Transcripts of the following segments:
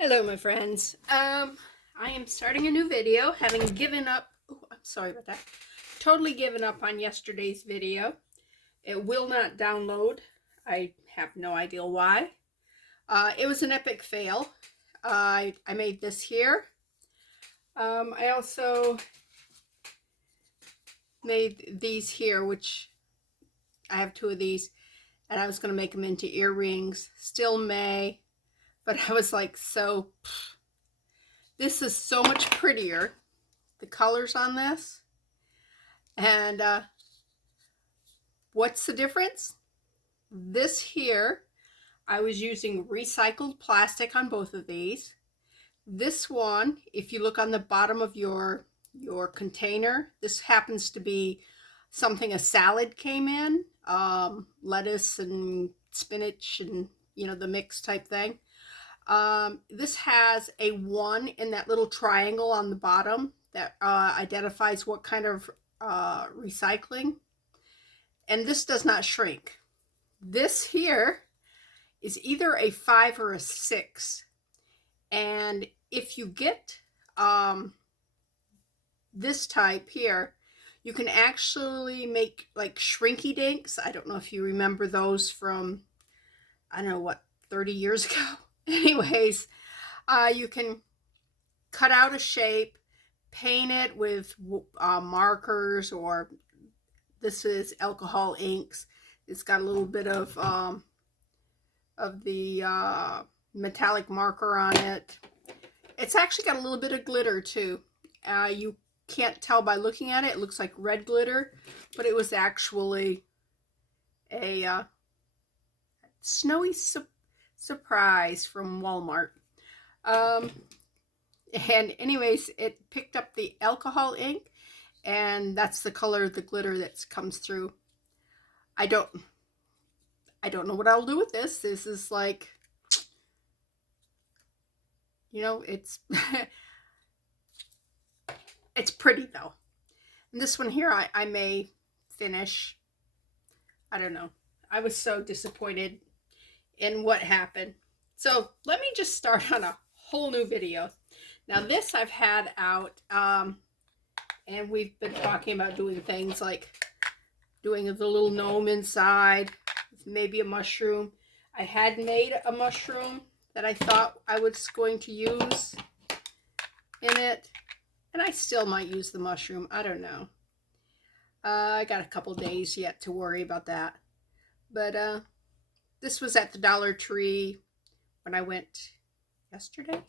Hello, my friends. I am starting a new video, having given up. Oh, I'm sorry about that. Totally given up on yesterday's video. It will not download. I have no idea why. It was an epic fail. I made this here. I also made these here, which I have two of these, and I was going to make them into earrings. Still may, but I was like, this is so much prettier. The colors on this. And what's the difference? This here, I was using recycled plastic on both of these. This one, if you look on the bottom of your container, this happens to be something a salad came in, lettuce and spinach and, the mix type thing. This has a 1 in that little triangle on the bottom that identifies what kind of recycling. And this does not shrink. This here is either a 5 or a 6. And if you get this type here, you can actually make like shrinky dinks. I don't know if you remember those from, I don't know what, 30 years ago. Anyways, you can cut out a shape, paint it with markers, or this is alcohol inks. It's got a little bit of the metallic marker on it. It's actually got a little bit of glitter too. You can't tell by looking at it. It looks like red glitter, but it was actually a snowy surprise from Walmart. And anyways, it picked up the alcohol ink, and that's the color of the glitter that comes through. I don't know what I'll do with this. This is like, it's it's pretty though. And this one here, I may finish. I don't know. I was so disappointed in what happened. So let me just start on a whole new video. Now this I've had out, and we've been talking about doing things like doing the little gnome inside, maybe a mushroom. I had made a mushroom that I thought I was going to use in it, and I still might use the mushroom. I don't know. I got a couple days yet to worry about that. But this was at the Dollar Tree when I went yesterday,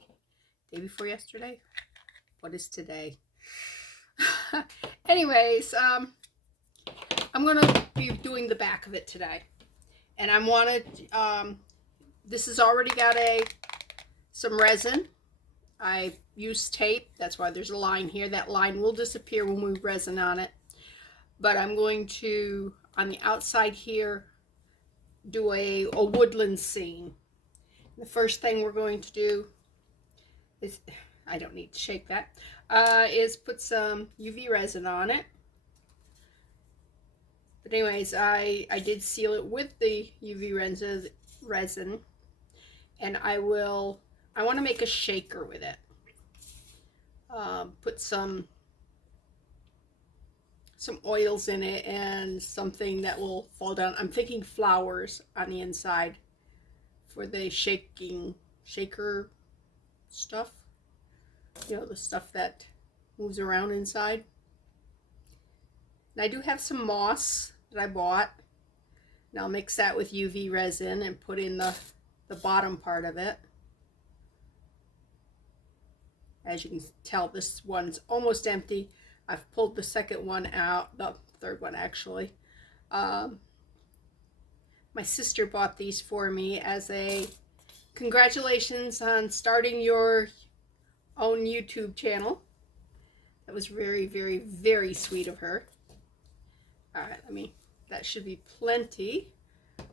day before yesterday. What is today? Anyways, I'm going to be doing the back of it today. And I wanted, this has already got some resin. I used tape. That's why there's a line here. That line will disappear when we resin on it. But I'm going to, on the outside here, do a woodland scene. The first thing we're going to do is, I don't need to shake that, is put some UV resin on it. But anyways, I did seal it with the UV resin, and I want to make a shaker with it. Put some oils in it and something that will fall down. I'm thinking flowers on the inside for the shaker stuff. The stuff that moves around inside. And I do have some moss that I bought. And I'll mix that with UV resin and put in the bottom part of it. As you can tell, this one's almost empty. I've pulled the second one out, the third one actually. My sister bought these for me as a congratulations on starting your own YouTube channel. That was very, very, very sweet of her. All right, that should be plenty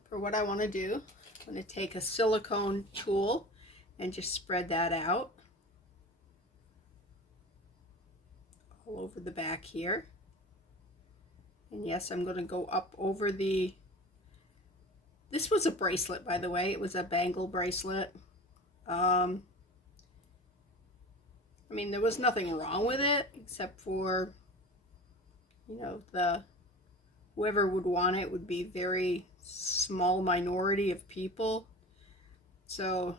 for what I want to do. I'm going to take a silicone tool and just spread that out all over the back here. And yes, I'm going to go up over this was a bracelet, by the way. It was a bangle bracelet. I mean, there was nothing wrong with it except for, you know, whoever would want it would be very small minority of people. So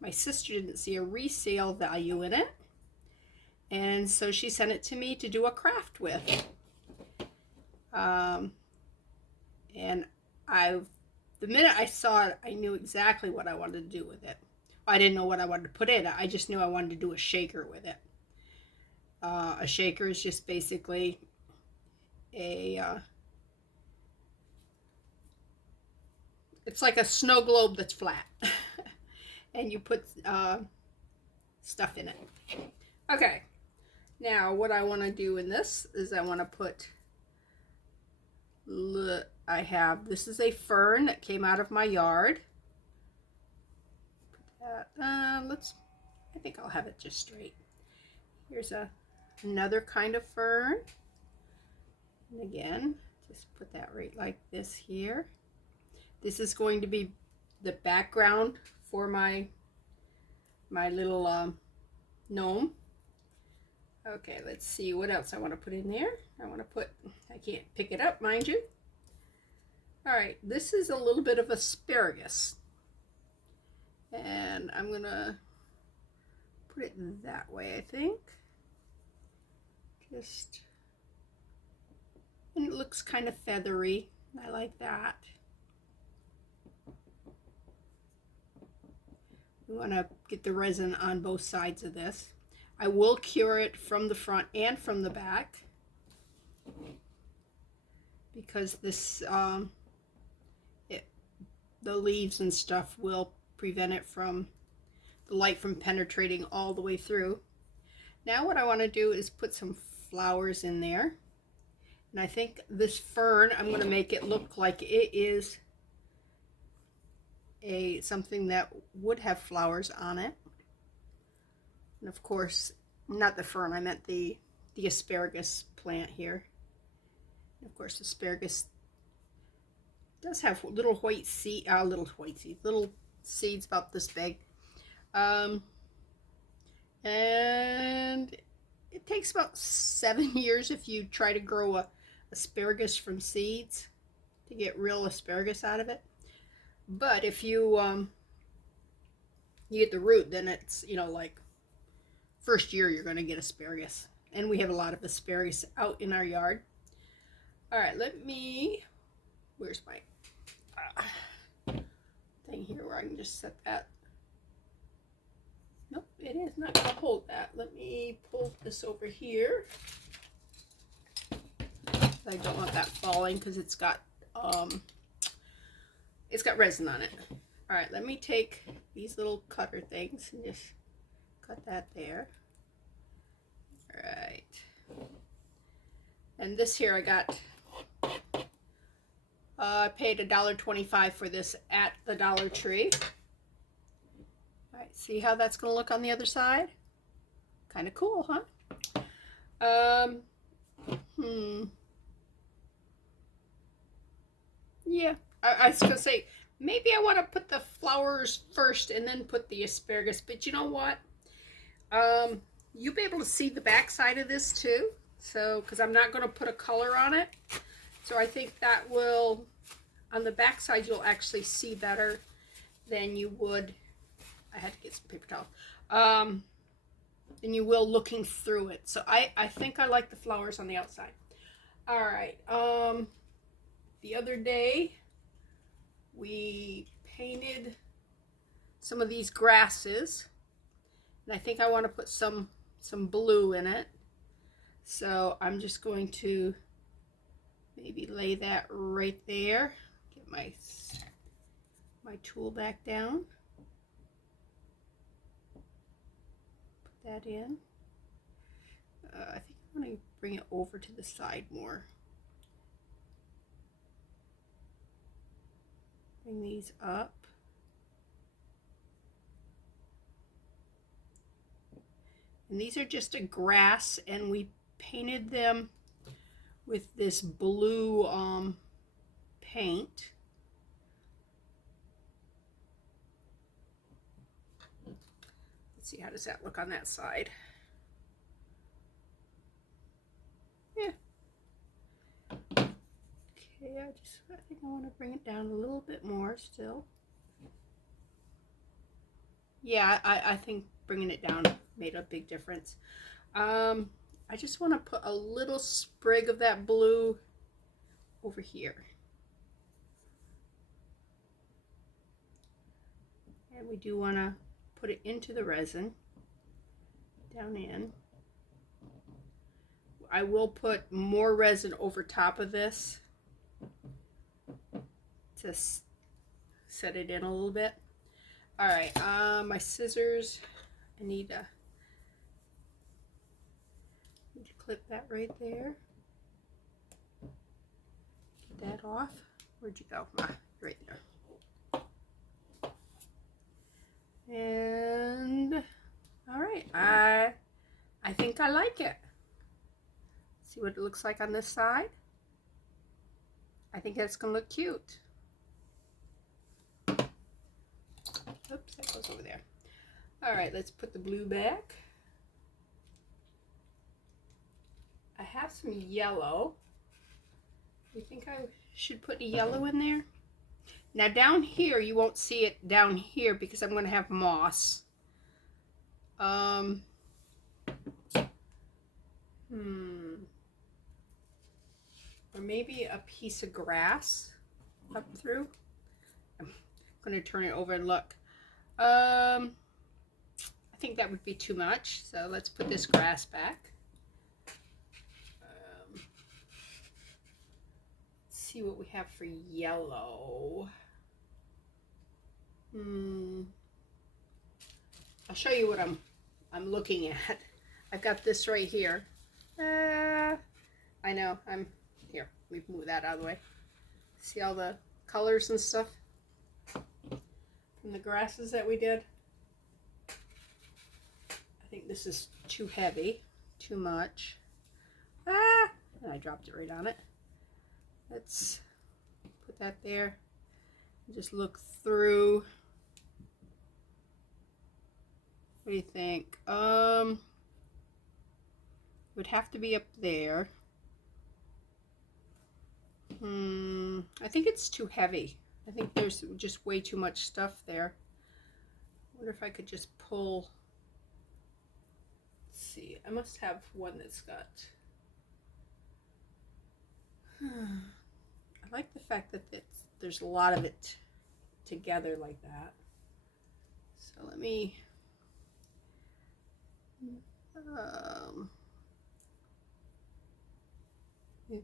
my sister didn't see a resale value in it, and so she sent it to me to do a craft with. And the minute I saw it, I knew exactly what I wanted to do with it. I didn't know what I wanted to put in it. I just knew I wanted to do a shaker with it. A shaker is just basically it's like a snow globe that's flat. And you put stuff in it. Okay, now what I want to do in this is I want to put, this is a fern that came out of my yard. I think I'll have it just straight. Here's another kind of fern. And again, just put that right like this here. This is going to be the background for my little gnome. Okay, let's see what else I want to put in there. I can't pick it up, mind you. All right, this is a little bit of asparagus. And I'm gonna put it that way, I think. And it looks kind of feathery. I like that. We want to get the resin on both sides of this. I will cure it from the front and from the back, because this the leaves and stuff will prevent it from the light from penetrating all the way through. Now what I want to do is put some flowers in there, and I think this fern, I'm going to make it look like it is something that would have flowers on it. And of course, not the fern, I meant the asparagus plant here. And of course, asparagus does have little seeds about this big. And it takes about 7 years if you try to grow a asparagus from seeds to get real asparagus out of it. But if you get the root, then it's, you know, like first year you're going to get asparagus. And we have a lot of asparagus out in our yard. All right, where's my thing here where I can just set that? Nope, it is not going to hold that. Let me pull this over here. I don't want that falling because it's got resin on it. All right, let me take these little cutter things and just cut that there. All right. And this here I got, I paid $1.25 for this at the Dollar Tree. All right, see how that's going to look on the other side? Kind of cool, huh? Yeah, I was going to say, maybe I want to put the flowers first and then put the asparagus, but you know what? You'll be able to see the back side of this too. So, because I'm not going to put a color on it. So I think that will, on the back side, you'll actually see better than you would, I had to get some paper towel, than you will looking through it. So I think I like the flowers on the outside. All right. The other day, we painted some of these grasses, and I think I want to put some blue in it. So I'm just going to maybe lay that right there. Get my tool back down. Put that in. I think I'm going to bring it over to the side more. Bring these up. And these are just a grass, and we painted them with this blue paint. Let's see, how does that look on that side? think I want to bring it down a little bit more still. Yeah, I think bringing it down made a big difference. I just want to put a little sprig of that blue over here. And we do want to put it into the resin, down in. I will put more resin over top of this to set it in a little bit. All right, my scissors, I need to clip that right there. Get that off. Where'd you go? Ah, right there. And all right, I think I like it. See what it looks like on this side. I think that's gonna look cute. Oops, that goes over there. All right, let's put the blue back. I have some yellow. You think I should put the yellow in there? Now down here, you won't see it down here because I'm going to have moss. Or maybe a piece of grass up through. I'm going to turn it over and look. I think that would be too much, so let's put this grass back. Let's see what we have for yellow. I'll show you what I'm looking at. I've got this right here. I know, here, let me move that out of the way. See all the colors and stuff from the grasses that we did? I think this is too heavy, too much. And I dropped it right on it. Let's put that there. Just look through. What do you think? It would have to be up there. I think it's too heavy. I think there's just way too much stuff there. I wonder if I could just pull. Let's see. I must have one that's got. I like the fact that there's a lot of it together like that. So let me.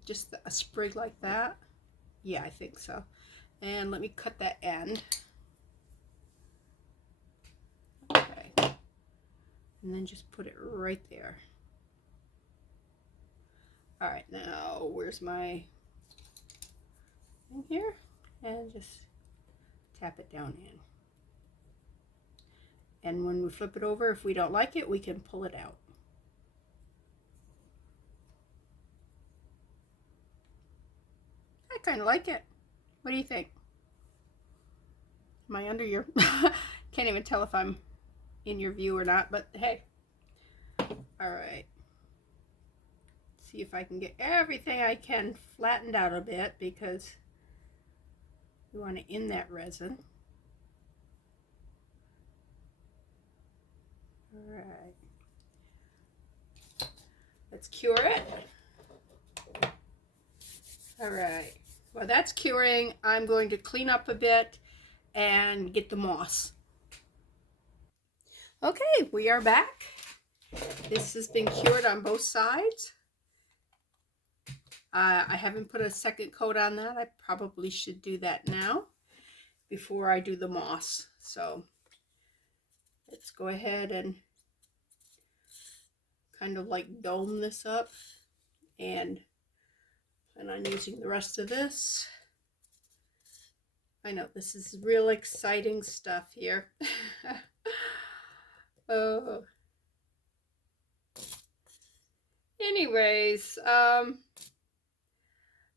Just a sprig like that. Yeah, I think so. And let me cut that end. Okay. And then just put it right there. All right, now where's my thing here? And just tap it down in. And when we flip it over, if we don't like it, we can pull it out. I kind of like it. What do you think? Am I under your... Can't even tell if I'm in your view or not, but hey. All right. See if I can get everything I can flattened out a bit because we want to in that resin. All right. Let's cure it. All right. While that's curing, I'm going to clean up a bit and get the moss. Okay, we are back. This has been cured on both sides. I haven't put a second coat on that. I probably should do that now before I do the moss. So let's go ahead and kind of like dome this up and plan on using the rest of this. I know this is real exciting stuff here. Oh. Anyways,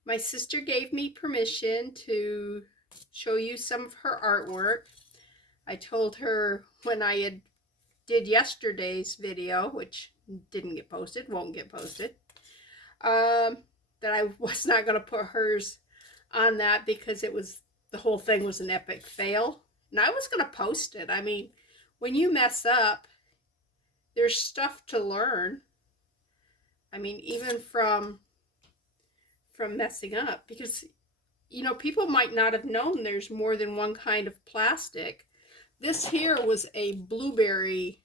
my sister gave me permission to show you some of her artwork. I told her when I did yesterday's video, which didn't get posted, won't get posted, that I was not going to put hers on that because the whole thing was an epic fail. And I was going to post it. I mean, when you mess up, there's stuff to learn. I mean, even from messing up, because people might not have known there's more than one kind of plastic. This here was a blueberry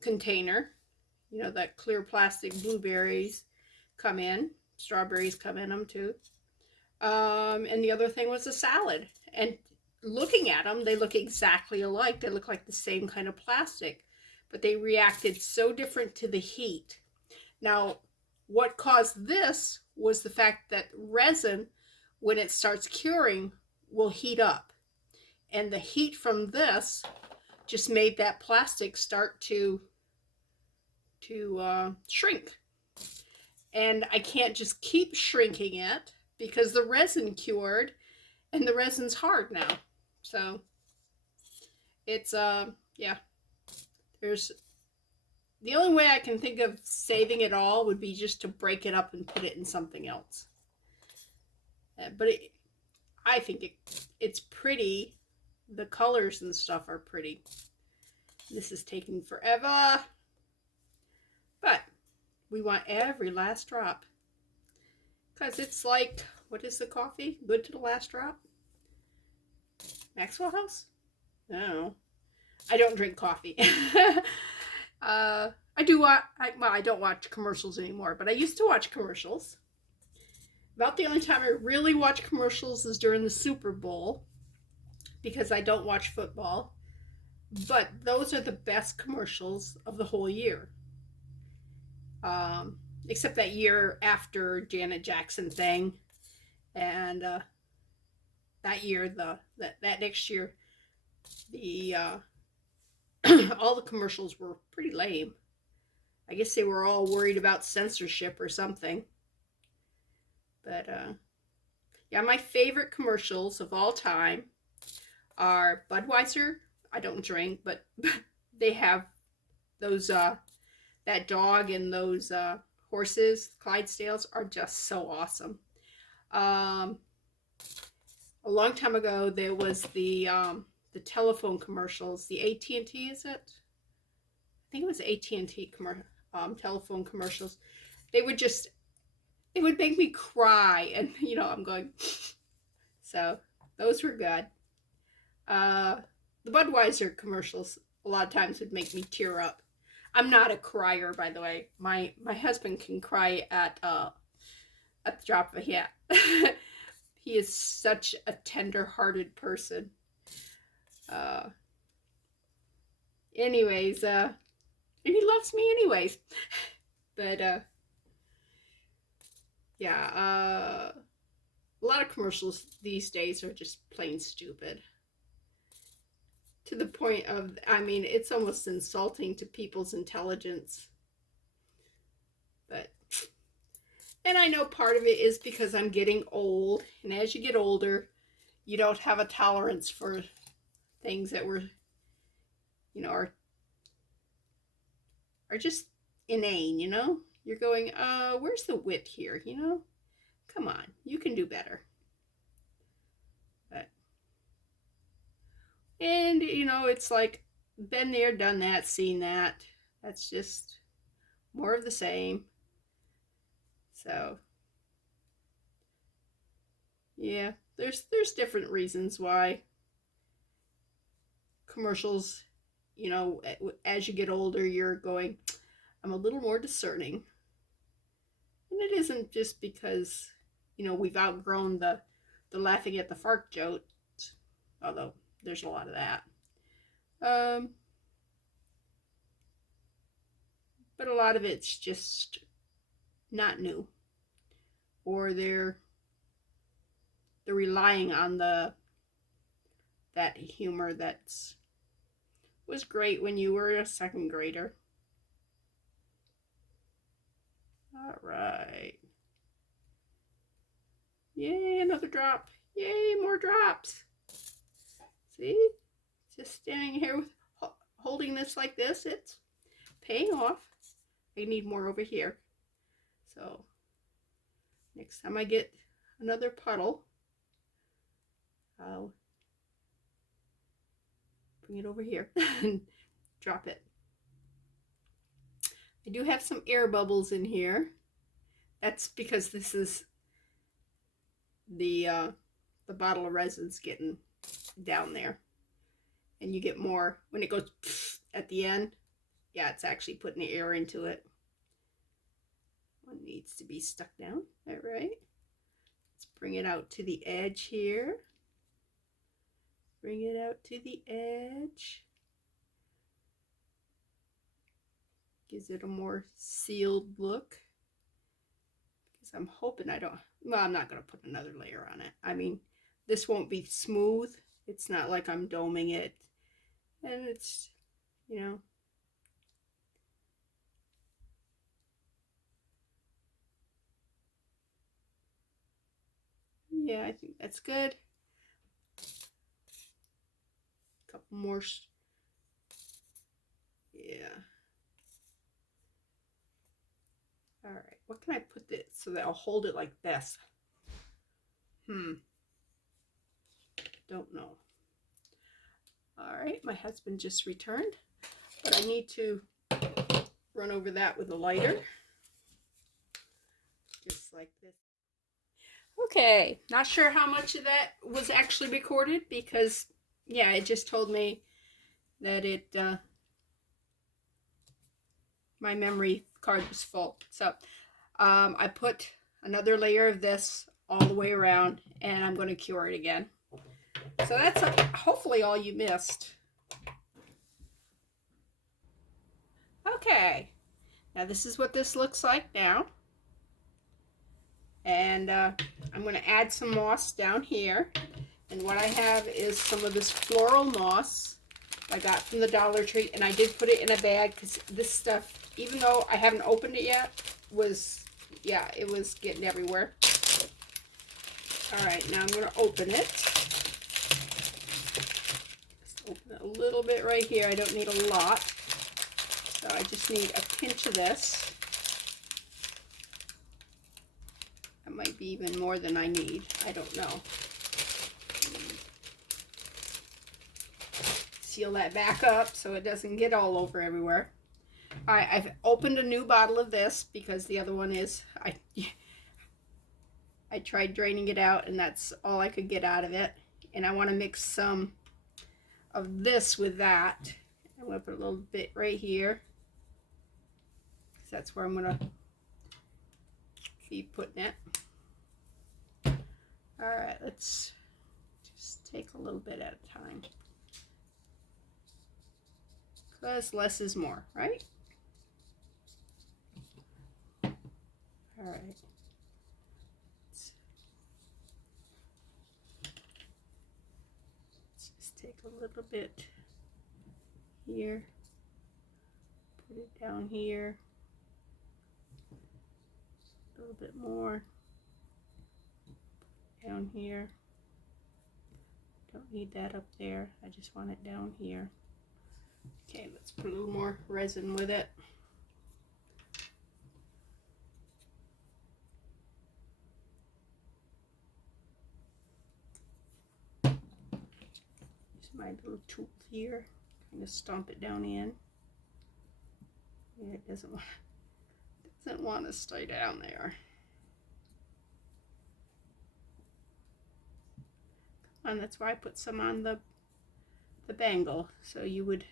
container. That clear plastic blueberries come in. Strawberries come in them too. And the other thing was a salad. And looking at them, they look exactly alike. They look like the same kind of plastic, but they reacted so different to the heat. Now, what caused this was the fact that resin, when it starts curing, will heat up. And the heat from this just made that plastic start to shrink. And I can't just keep shrinking it because the resin cured and the resin's hard now. So it's yeah, there's the only way I can think of saving it all would be just to break it up and put it in something else. But I think it's pretty. The colors and stuff are pretty. This is taking forever, but we want every last drop because it's like, what is the coffee? Good to the last drop? Maxwell House? No, I don't drink coffee. I do watch, well, I don't watch commercials anymore, but I used to watch commercials. About the only time I really watch commercials is during the Super Bowl because I don't watch football. But those are the best commercials of the whole year. Except that year after Janet Jackson thing. And that year, that next year, the all the commercials were pretty lame. I guess they were all worried about censorship or something. But yeah, my favorite commercials of all time are Budweiser. I don't drink, but they have those that dog and those horses, Clydesdales, are just so awesome. A long time ago, there was the telephone commercials. The AT&T, is it? I think it was AT&T telephone commercials. They would make me cry, and I'm going. So those were good. The Budweiser commercials a lot of times would make me tear up. I'm not a crier, by the way. My husband can cry at the drop of a hat. He is such a tender-hearted person. Anyways, and he loves me anyways. But yeah, a lot of commercials these days are just plain stupid. To the point of, I mean, it's almost insulting to people's intelligence. But, and I know part of it is because I'm getting old, and as you get older, you don't have a tolerance for things that were, are just inane, You're going, where's the wit here, Come on, you can do better. But, and, it's like, been there, done that, seen that. That's just more of the same. So, yeah, there's different reasons why commercials, as you get older, you're going, I'm a little more discerning. And it isn't just because, we've outgrown the laughing at the fart joke, although there's a lot of that. But a lot of it's just not new. Or they're relying on that humor that was great when you were a second grader. All right. Yay, another drop. Yay, more drops. See? Just standing here with holding this like this, it's paying off. I need more over here. So next time I get another puddle. I'll bring it over here and drop it. I do have some air bubbles in here. That's because this is the bottle of resin's getting down there, and you get more when it goes at the end. Yeah, it's actually putting the air into it. One needs to be stuck down. All right. Let's bring it out to the edge here. Bring it out to the edge. Gives it a more sealed look. Because I'm hoping I don't, well, I'm not going to put another layer on it. I mean, this won't be smooth. It's not like I'm doming it. And it's, you know. Yeah, I think that's good. A couple more. Yeah. All right. What can I put this so that I'll hold it like this? Don't know. All right. My husband just returned, but I need to run over that with a lighter. Just like this. Okay. Not sure how much of that was actually recorded because, yeah, it just told me that it, my memory card was full. So I put another layer of this all the way around, and I'm going to cure it again. So that's hopefully all you missed. Okay, now this is what this looks like now. And I'm going to add some moss down here. And what I have is some of this floral moss I got from the Dollar Tree, and I did put it in a bag because this stuff, even though I haven't opened it yet, was, yeah, it was getting everywhere. All right, now I'm going to open it. Just open it a little bit right here. I don't need a lot. So I just need a pinch of this. That might be even more than I need. I don't know. Seal that back up so it doesn't get all over everywhere. All right, I've opened a new bottle of this because the other one is, I tried draining it out and that's all I could get out of it. And I want to mix some of this with that. I'm going to put a little bit right here. So that's where I'm going to be putting it. All right, let's just take a little bit at a time. Because less is more, right? All right. Let's just take a little bit here. Put it down here. A little bit more. Down here. Don't need that up there. I just want it down here. Okay, let's put a little more resin with it. Use my little tool here, kind of stomp it down in. Yeah, it doesn't want to stay down there. Come on, that's why I put some on the bangle, so you would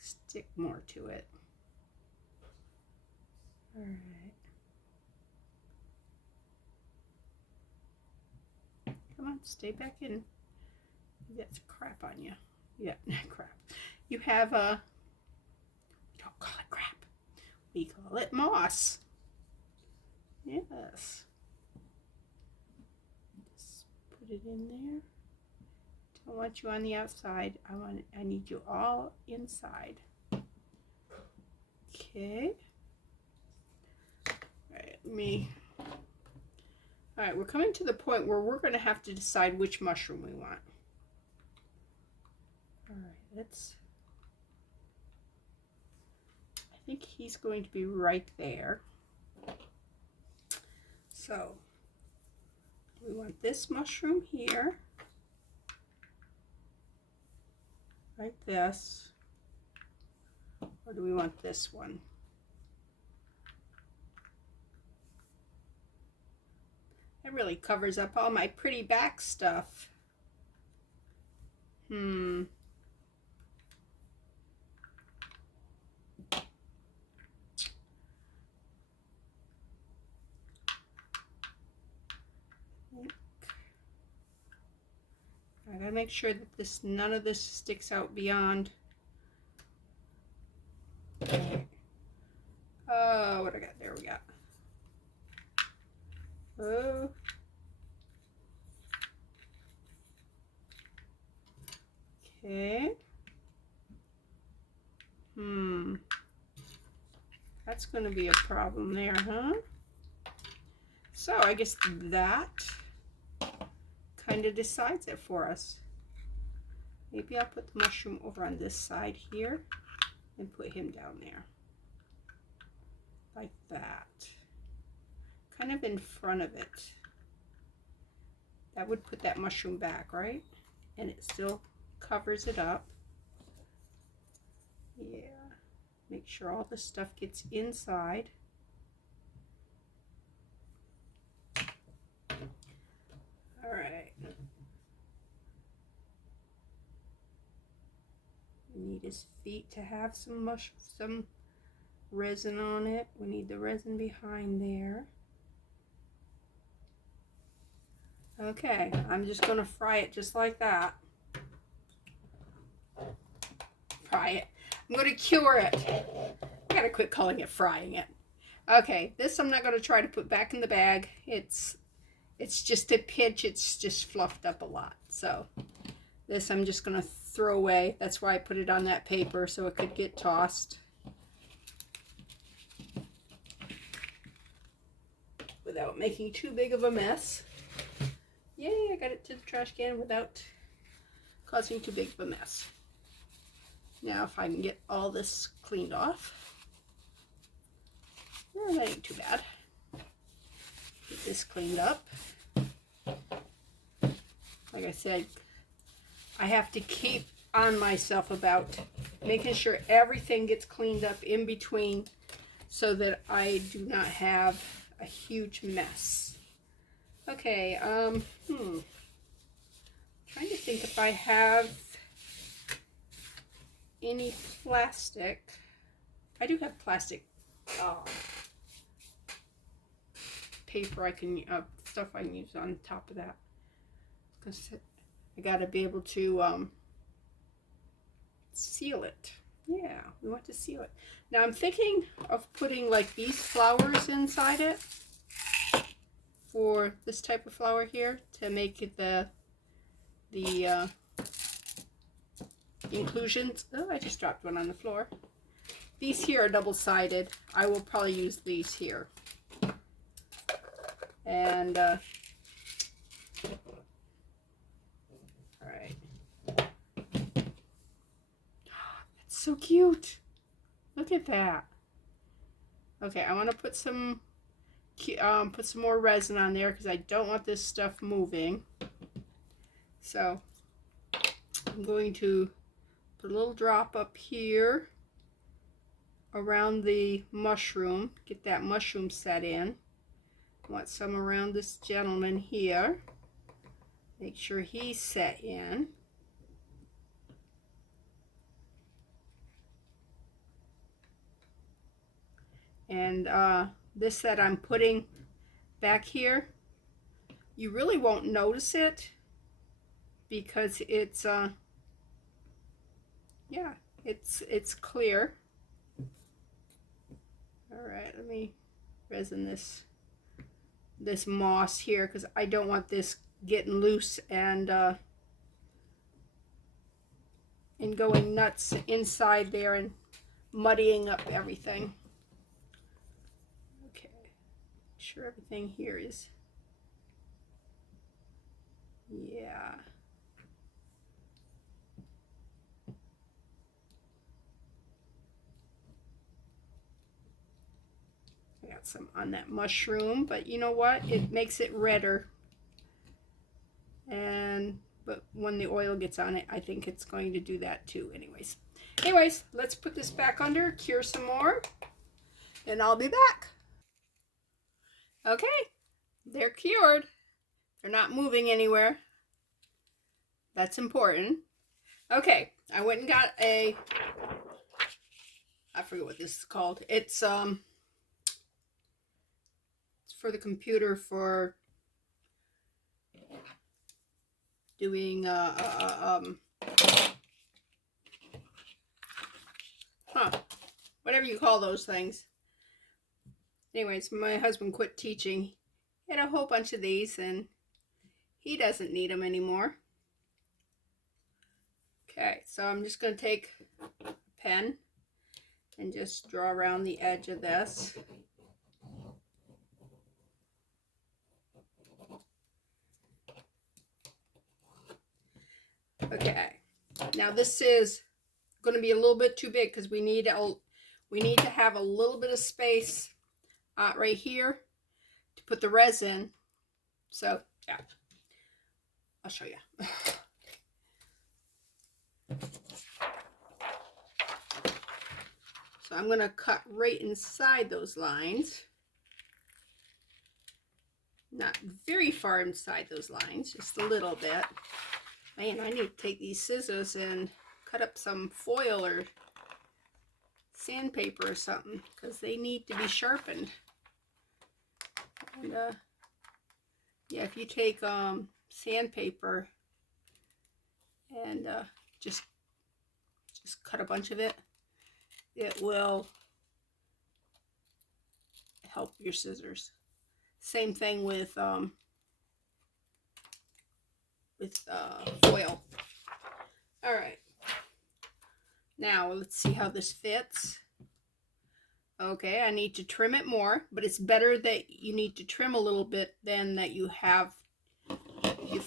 stick more to it. All right. Come on, stay back in. You got some crap on you. Yeah, crap. You have a, we don't call it crap. We call it moss. Yes. Just put it in there. Don't want you on the outside. I need you all inside. Okay. All right, we're coming to the point where we're going to have to decide which mushroom we want. All right, I think he's going to be right there. So We want this mushroom here, like this, or do we want this one? That really covers up all my pretty back stuff. I gotta make sure that none of this sticks out beyond. Oh, what I got? There we go. Oh. Okay. That's going to be a problem there, huh? So I guess that kind of decides it for us. Maybe I'll put the mushroom over on this side here and put him down there. Like that. Kind of in front of it. That would put that mushroom back, right? And it still covers it up. Yeah. Make sure all the stuff gets inside. All right. We need his feet to have some resin on it. We need the resin behind there. Okay, I'm just going to fry it just like that. Fry it. I'm going to cure it. I gotta quit calling it frying it. Okay, this I'm not going to try to put back in the bag. It's just a pinch. It's just fluffed up a lot. So this I'm just going to throw away. That's why I put it on that paper so it could get tossed without making too big of a mess. Yay, I got it to the trash can without causing too big of a mess. Now if I can get all this cleaned off. Well, that ain't too bad. Get this cleaned up. Like I said, I have to keep on myself about making sure everything gets cleaned up in between so that I do not have a huge mess. Okay, trying to think if I have any plastic. I do have plastic paper I can stuff I can use on top of that, because I got to be able to seal it. Yeah, we want to seal it. Now I'm thinking of putting like these flowers inside it for this type of flower here to make it the inclusions. Oh, I just dropped one on the floor. These here are double-sided. I will probably use these here. And all right. That's so cute. Look at that. Okay, I want to put some more resin on there because I don't want this stuff moving. So I'm going to put a little drop up here around the mushroom. Get that mushroom set in. I want some around this gentleman here. Make sure he's set in. And this that I'm putting back here, you really won't notice it because it's yeah, it's clear. All right, let me resin this moss here because I don't want this getting loose and going nuts inside there and muddying up everything. Okay, make sure everything here is, yeah. I got some on that mushroom, but you know what? It makes it redder. But when the oil gets on it, I think it's going to do that too. Anyways, let's put this back under, cure some more, and I'll be back. Okay, they're cured. They're not moving anywhere. That's important. Okay, I went and got I forget what this is called. It's for the computer for doing whatever you call those things. Anyways, my husband quit teaching. He had a whole bunch of these and he doesn't need them anymore. Okay, so I'm just going to take a pen and just draw around the edge of this. Okay, now this is going to be a little bit too big because we need to have a little bit of space right here to put the resin. So yeah, I'll show you. So I'm going to cut right inside those lines. Not very far inside those lines, just a little bit. Man, I need to take these scissors and cut up some foil or sandpaper or something because they need to be sharpened. And yeah, if you take sandpaper and just cut a bunch of it, it will help your scissors. Same thing with foil. All right, now let's see how this fits. Okay, I need to trim it more, but it's better that you need to trim a little bit than that you've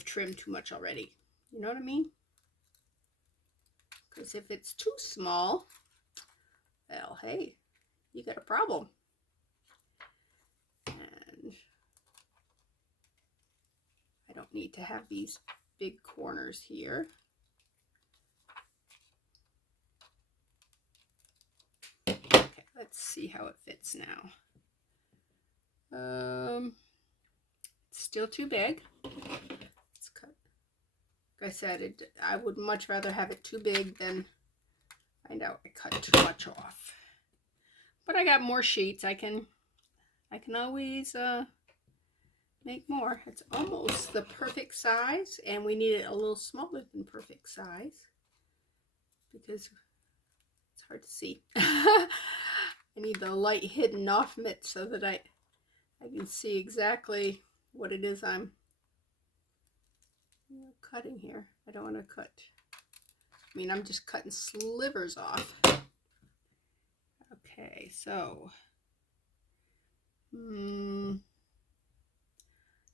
trimmed too much already. You know what I mean? Because if it's too small, well, hey, you got a problem. And I don't need to have these big corners here. Okay, let's see how it fits now. It's still too big. Let's cut. Like I said, I would much rather have it too big than find out I cut too much off. But I got more sheets. I can always make more. It's almost the perfect size, and we need it a little smaller than perfect size because it's hard to see. I need the light hidden off it so that I can see exactly what it is I'm cutting here. I don't want to cut. I mean, I'm just cutting slivers off. Okay, so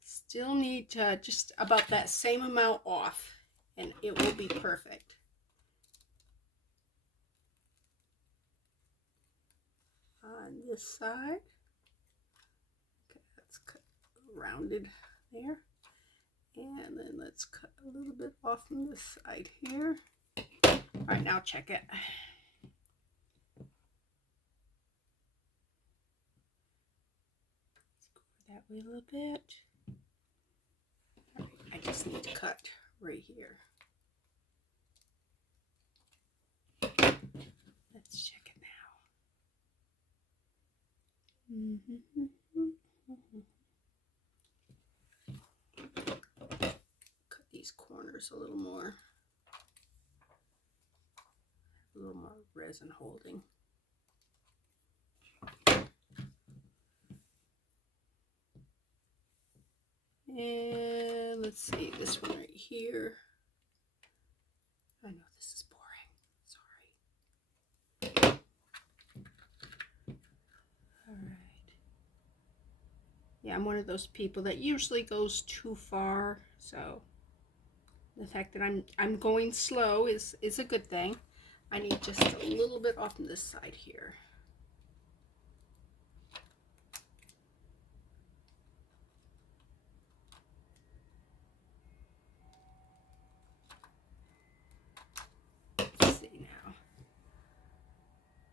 still need just about that same amount off, and it will be perfect. On this side, okay, let's cut rounded there, and then let's cut a little bit off from this side here. All right, now check it. Let's go that way a little bit. All right, I just need to cut right here. Let's check it now. Cut these corners a little more resin holding. And let's see this one right here. I know this is boring. Sorry. All right. Yeah, I'm one of those people that usually goes too far, so the fact that I'm going slow is a good thing. I need just a little bit off on this side here.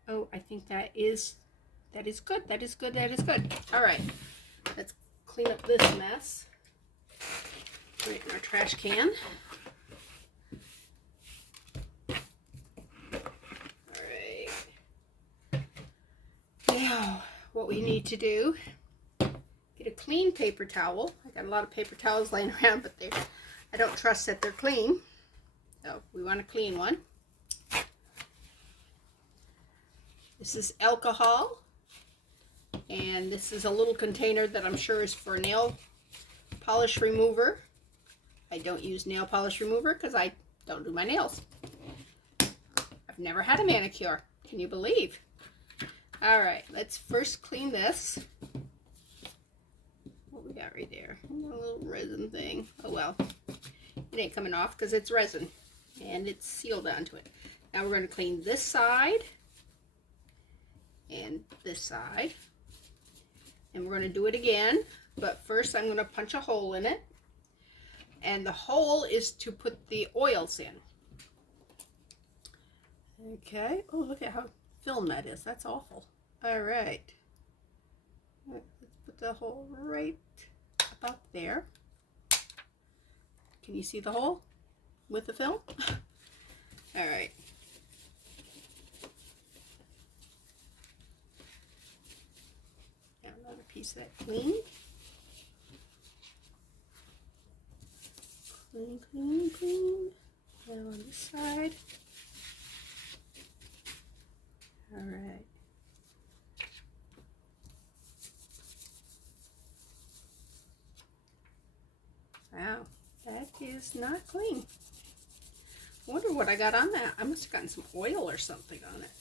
Oh, I think that is good. That is good. That is good. All right, let's clean up this mess. Put it in our trash can. All right. Now, what we need to do, get a clean paper towel. I got a lot of paper towels laying around, but I don't trust that they're clean. So we want a clean one. This is alcohol, and this is a little container that I'm sure is for nail polish remover. I don't use nail polish remover because I don't do my nails. I've never had a manicure. Can you believe? All right, let's first clean this. What we got right there? A little resin thing. Oh well, it ain't coming off because it's resin and it's sealed onto it. Now we're going to clean this side and this side, and we're going to do it again, but first I'm going to punch a hole in it, and the hole is to put the oils in. Okay. Oh, look at how film that is. That's awful. All right, let's put the hole right about there. Can you see the hole with the film? All right. Another piece of that clean. Clean, clean, clean. Now on this side. All right. Wow, that is not clean. I wonder what I got on that. I must have gotten some oil or something on it.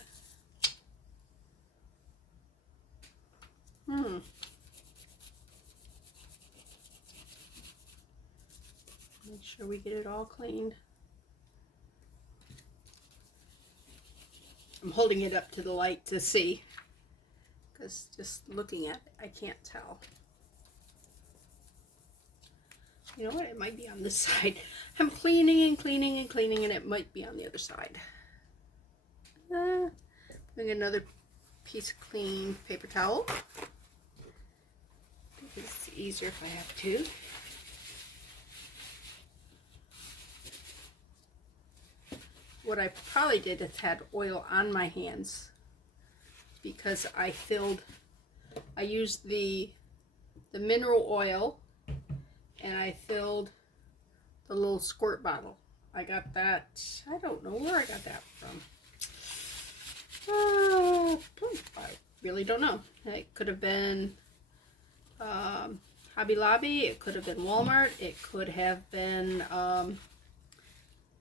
Make sure we get it all cleaned. I'm holding it up to the light to see, because just looking at it, I can't tell. You know what? It might be on this side. I'm cleaning and cleaning and cleaning, and it might be on the other side. Bring another piece of clean paper towel. It's easier if I have to. What I probably did is had oil on my hands because I used the mineral oil, and I filled the little squirt bottle. I got that, I don't know where I got that from. I really don't know. It could have been Hobby Lobby, it could have been Walmart, it could have been, I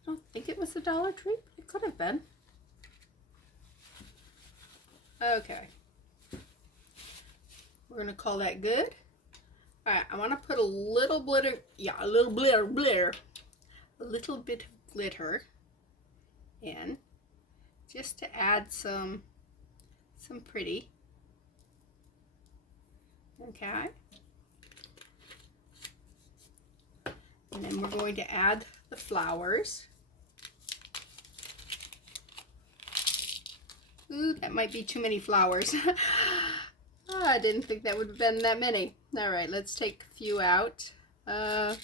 don't think it was the Dollar Tree, but it could have been. Okay. We're going to call that good. Alright, I want to put a little glitter, a little bit of glitter in, just to add some pretty. Okay. And then we're going to add the flowers. Ooh, that might be too many flowers. Oh, I didn't think that would have been that many. All right, let's take a few out. Take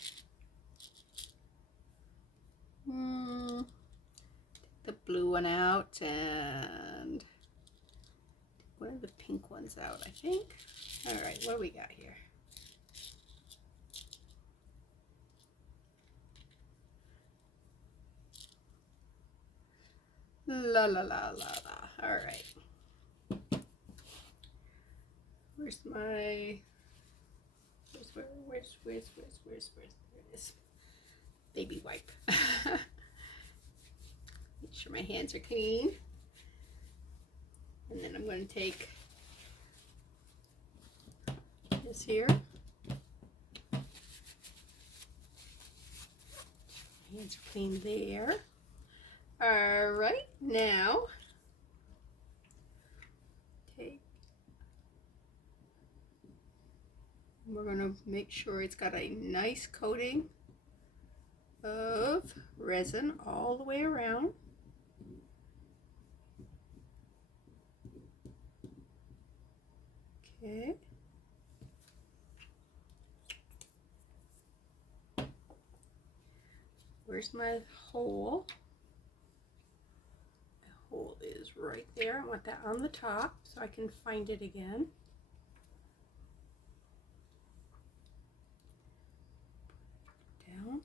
the blue one out and one of the pink ones out, I think. All right, what do we got here? La la la la la. All right. Where's my? Where's? There it is. Baby wipe. Make sure my hands are clean. And then I'm going to take this here. Hands are clean there. All right, now we're going to make sure it's got a nice coating of resin all the way around. Okay. Where's my hole? My hole is right there. I want that on the top so I can find it again. Down.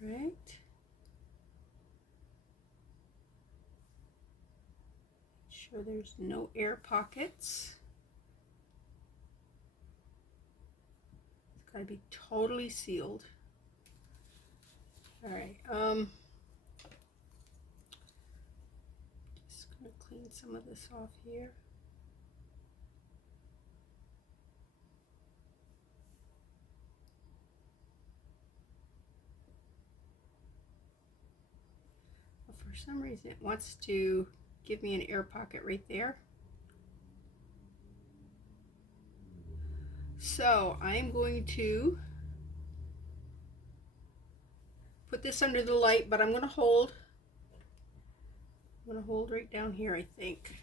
Right. Make sure there's no air pockets. It's got to be totally sealed. All right. Just gonna clean some of this off here. For some reason it wants to give me an air pocket right there. So I'm going to put this under the light, but I'm going to hold right down here, I think.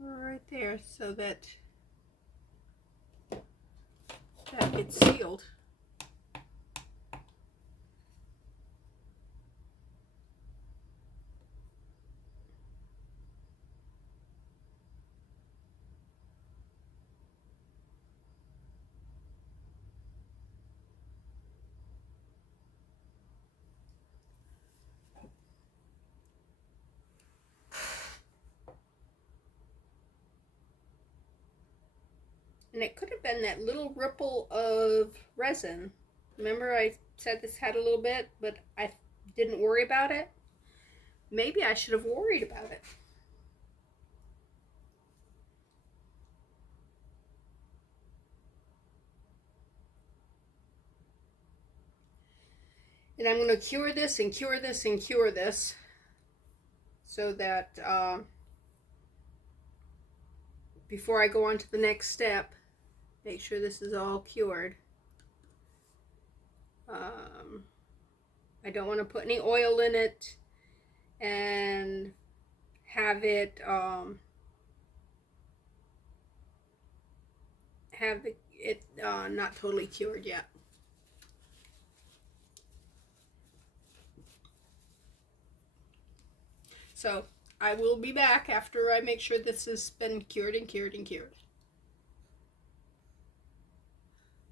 Right there, so that gets sealed. And it could have been that little ripple of resin. Remember I said this had a little bit, but I didn't worry about it? Maybe I should have worried about it. And I'm going to cure this and cure this and cure this so that before I go on to the next step, make sure this is all cured. I don't want to put any oil in it and have it not totally cured yet. So I will be back after I make sure this has been cured and cured and cured.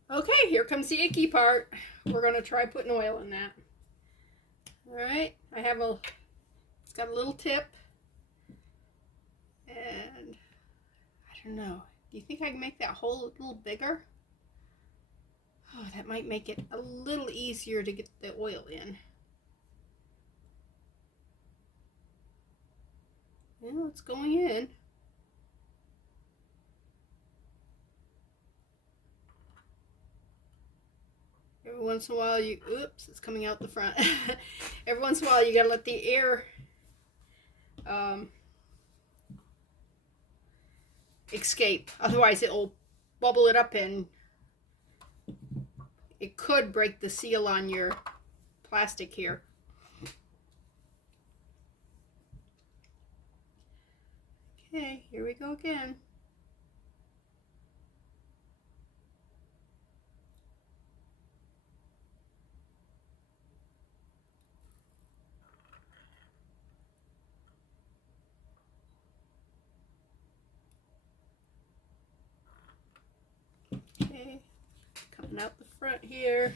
Okay, here comes the icky part. We're going to try putting oil in that. All right, it's got a little tip. And I don't know. Do you think I can make that hole a little bigger? Oh, that might make it a little easier to get the oil in. Well, it's going in. Every once in a while oops, it's coming out the front. Every once in a while you gotta let the air escape. Otherwise it'll bubble it up and it could break the seal on your plastic here. Okay, here we go again. Okay, coming out the front here.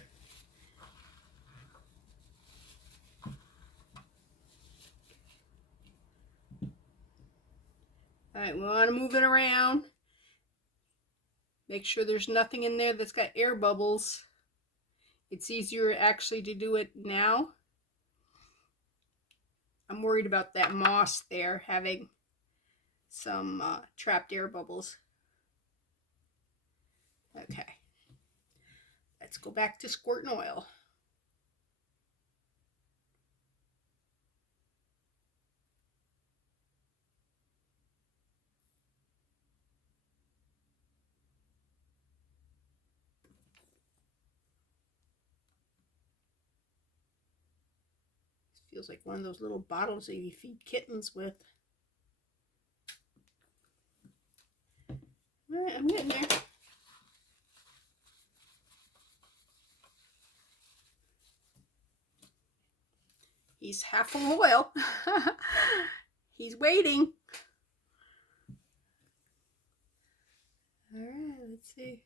Alright, we want to move it around. Make sure there's nothing in there that's got air bubbles. It's easier actually to do it now. I'm worried about that moss there having some trapped air bubbles. Okay, let's go back to squirting oil. Feels like one of those little bottles that you feed kittens with. All right, I'm getting there. He's half full of oil. He's waiting. All right, let's see.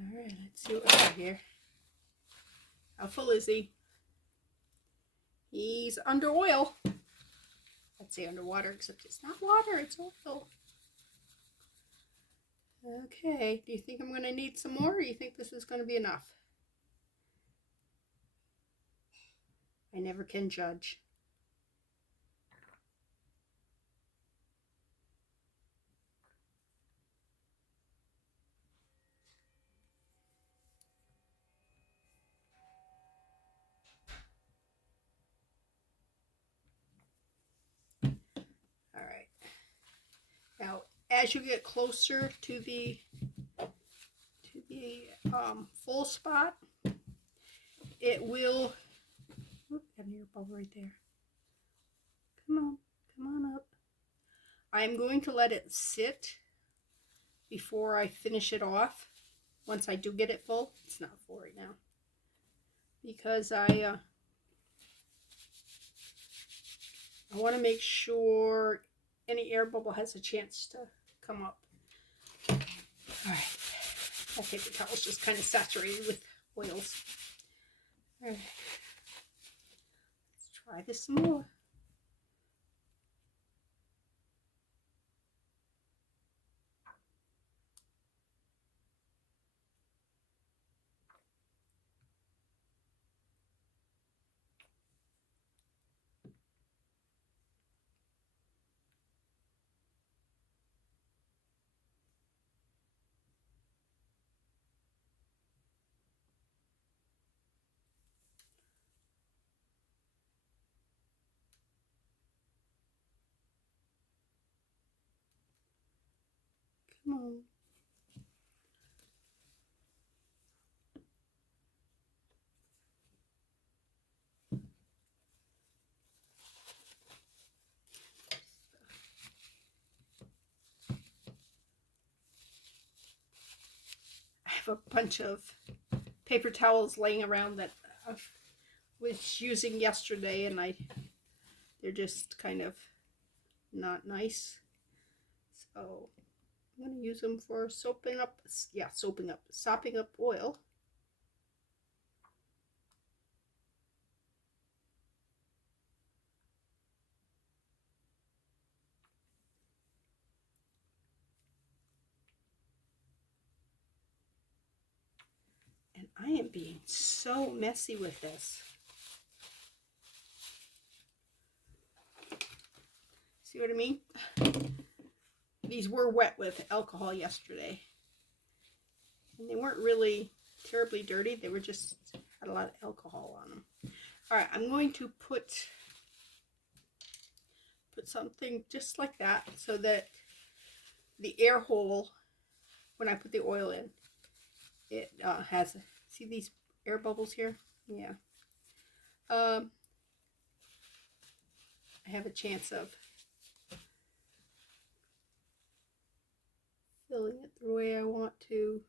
All right, let's see what we got here. How full is he? He's under oil. I'd say underwater, except it's not water, it's oil. Okay, do you think I'm going to need some more, or do you think this is going to be enough? I never can judge. All right. Now, as you get closer to the full spot, it will. Whoop, got an air bubble right there. Come on up. I'm going to let it sit before I finish it off. Once I do get it full, it's not full right now, because I want to make sure any air bubble has a chance to come up. All right, that paper towel's just kind of saturated with oils. All right, let's try this some more. Come on. I have a bunch of paper towels laying around that I was using yesterday, and they're just kind of not nice. So I'm going to use them for sopping up oil. And I am being so messy with this. See what I mean? These were wet with alcohol yesterday. And they weren't really terribly dirty. They were just had a lot of alcohol on them. All right, I'm going to put something just like that so that the air hole, when I put the oil in, it has, see these air bubbles here? Yeah. I have a chance of filling it the way I want to.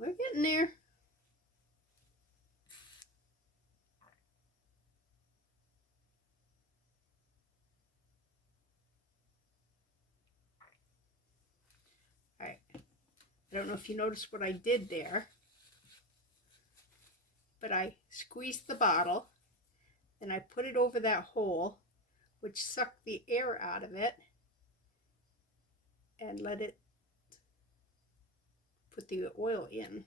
We're getting there. All right. I don't know if you noticed what I did there, but I squeezed the bottle, then I put it over that hole, which sucked the air out of it, and let it put the oil in.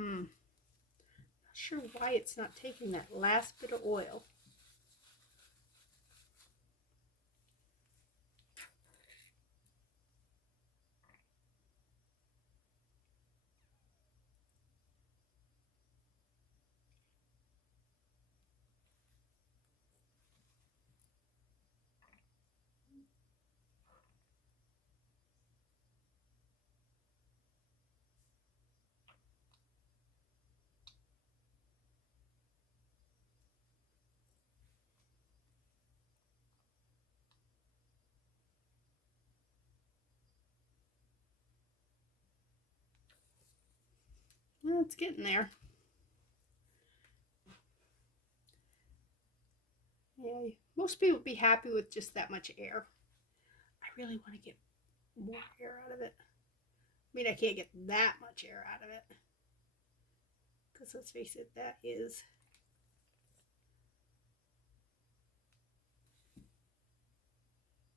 Not sure why it's not taking that last bit of oil. Well, it's getting there. Yeah, most people would be happy with just that much air. I really want to get more air out of it. I mean, I can't get that much air out of it. Because let's face it,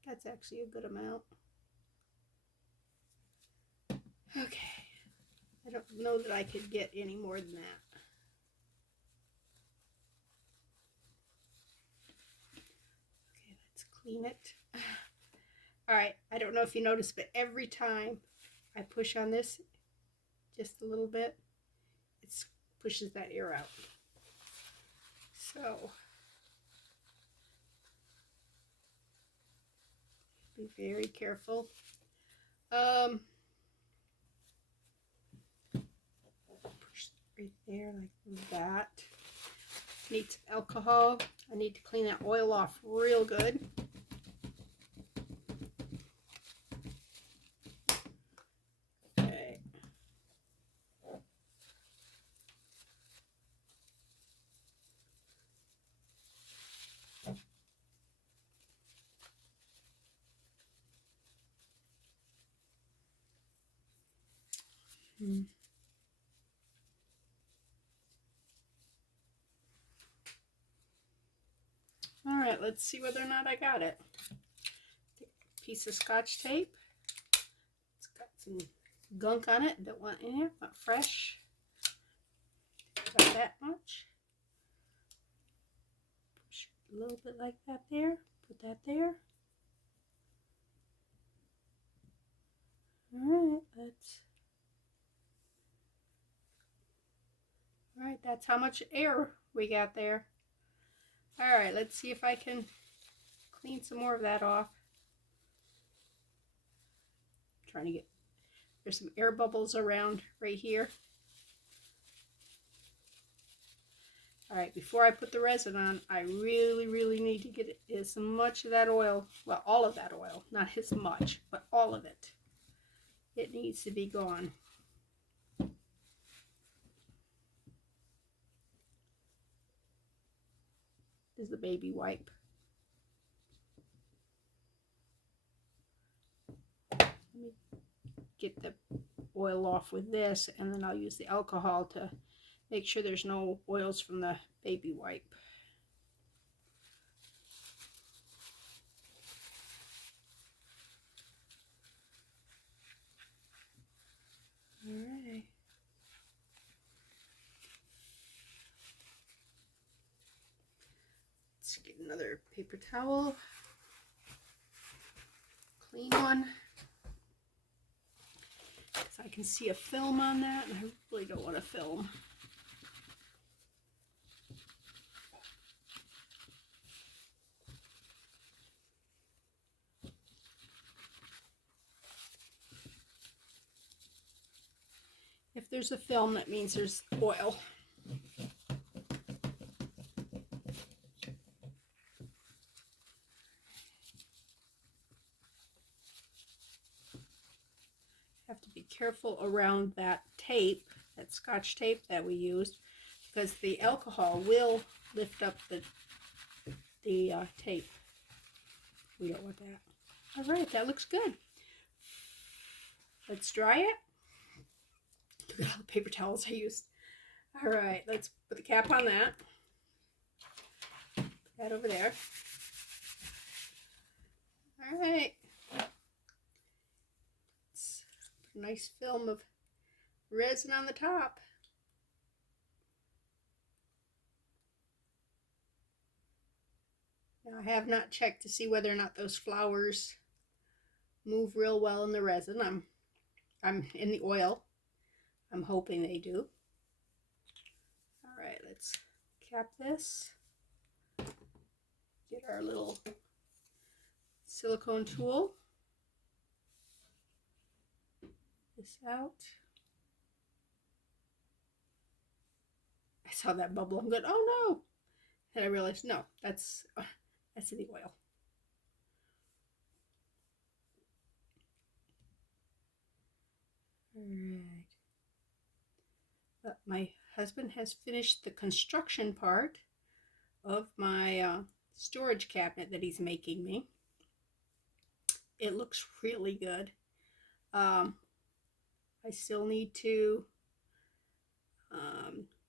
that's actually a good amount. Okay. I don't know that I could get any more than that. Okay, let's clean it. All right, I don't know if you noticed, but every time I push on this just a little bit, it pushes that air out. So be very careful. Push right there like that. Need some alcohol. I need to clean that oil off real good. Okay. All right, let's see whether or not I got it. Piece of Scotch tape. It's got some gunk on it. Don't want in here. Not fresh. Got that much. Push it a little bit like that there. Put that there. All right, that's how much air we got there. All right, let's see if I can clean some more of that off. I'm trying to get, there's some air bubbles around right here. All right, before I put the resin on, I really need to get as much of that oil, well, all of that oil, not as much, but all of it. It needs to be gone. This is the baby wipe. Let me get the oil off with this, and then I'll use the alcohol to make sure there's no oils from the baby wipe. All right. Let's get another paper towel. Clean one. So I can see a film on that, and I really don't want to film. If there's a film, that means there's oil. Have to be careful around that tape, that Scotch tape that we used, because the alcohol will lift up the tape. We don't want that. All right, that looks good. Let's dry it. Look at all the paper towels I used. All right, let's put the cap on that. Put that over there. All right. It's a nice film of resin on the top. Now I have not checked to see whether or not those flowers move real well in the resin. I'm in the oil. I'm hoping they do. All right, let's cap this. Get our little silicone tool. This out. I saw that bubble. I'm going, oh no! And I realized, no, that's in the oil. All right. But my husband has finished the construction part of my storage cabinet that he's making me. It looks really good. I still need to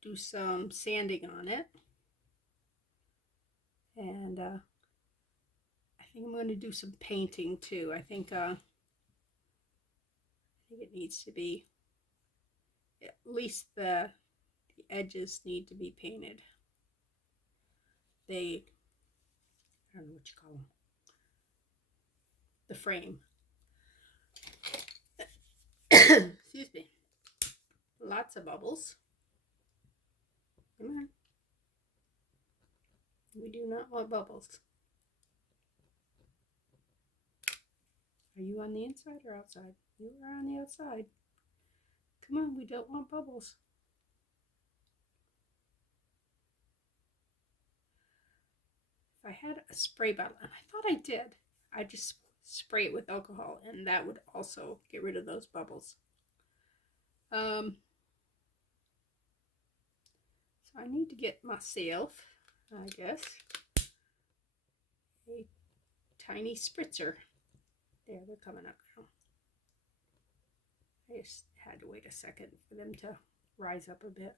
do some sanding on it. And I think I'm going to do some painting too. I think it needs to be, at least the edges need to be painted. I don't know what you call them. The frame. Excuse me. Lots of bubbles. Come on. We do not want bubbles. Are you on the inside or outside? You are on the outside. Come on, we don't want bubbles. If I had a spray bottle, and I thought I did, I just spray it with alcohol, and that would also get rid of those bubbles. So I need to get myself, I guess, a tiny spritzer. There, they're coming up now. I just had to wait a second for them to rise up a bit.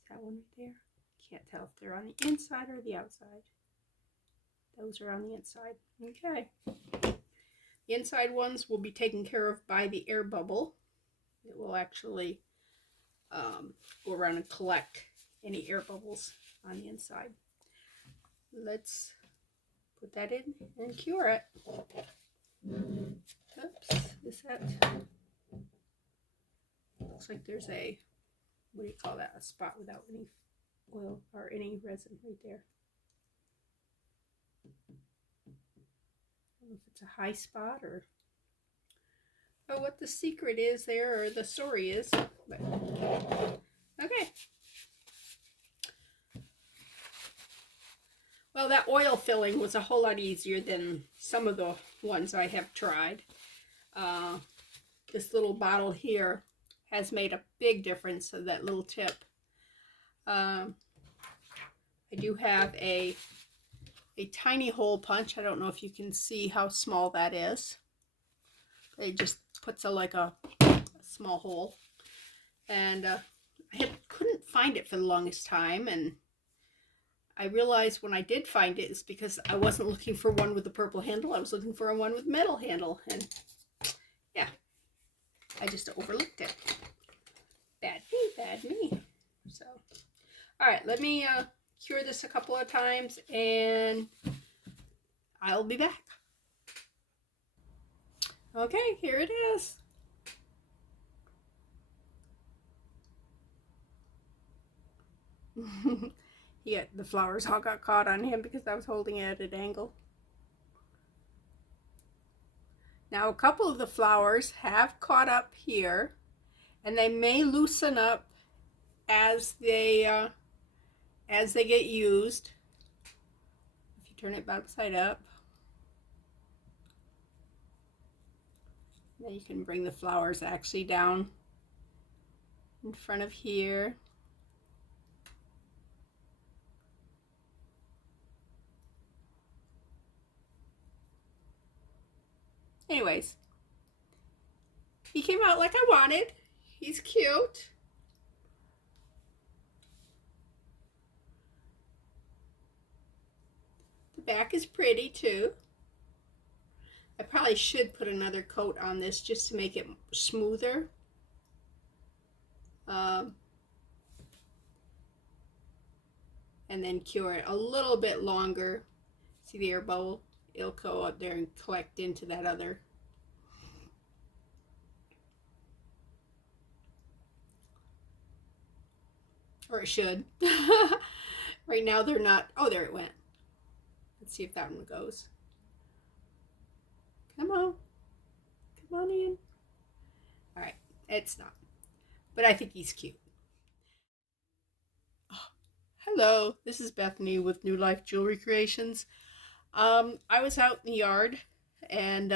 Is that one right there? Can't tell if they're on the inside or the outside. Those are on the inside. Okay. The inside ones will be taken care of by the air bubble. It will actually go around and collect any air bubbles on the inside. Let's put that in and cure it. Oops, is that? Looks like there's a, what do you call that? A spot without any oil or any resin right there. I don't know if it's a high spot or what the secret is there, or the story is. But okay. Well, that oil filling was a whole lot easier than some of the ones I have tried. This little bottle here has made a big difference of that little tip. I do have a tiny hole punch. I don't know if you can see how small that is. It just puts like a small hole. And I couldn't find it for the longest time, and I realized when I did find it, it's because I wasn't looking for one with a purple handle. I was looking for one with metal handle, and yeah, I just overlooked it. Bad me, bad me. So, All right, let me cure this a couple of times and I'll be back. Okay, here it is. Yeah, the flowers all got caught on him because I was holding it at an angle. Now a couple of the flowers have caught up here, and they may loosen up as they get used. If you turn it back side up, then you can bring the flowers actually down in front of here. Anyways, he came out like I wanted. He's cute. The back is pretty too. I probably should put another coat on this just to make it smoother. And then cure it a little bit longer. See the air bubble? It'll go up there and collect into that other. Or it should. Right now they're not. Oh, there it went. Let's see if that one goes. Come on. Come on in. All right. It's not. But I think he's cute. Oh, hello. This is Bethany with New Life Jewelry Creations. I was out in the yard and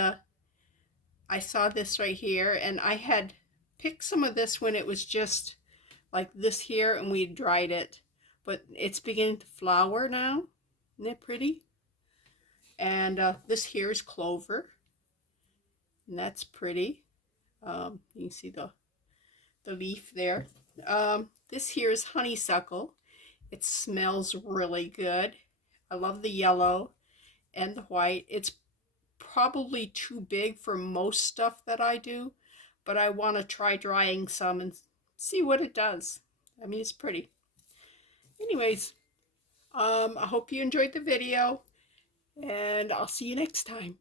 I saw this right here, and I had picked some of this when it was just like this here and we dried it, but it's beginning to flower now. Isn't it pretty? And this here is clover, and that's pretty. You can see the leaf there. This here is honeysuckle. It smells really good. I love the yellow and the white. It's probably too big for most stuff that I do, but I want to try drying some and see what it does. I mean, it's pretty. Anyways, I hope you enjoyed the video, and I'll see you next time.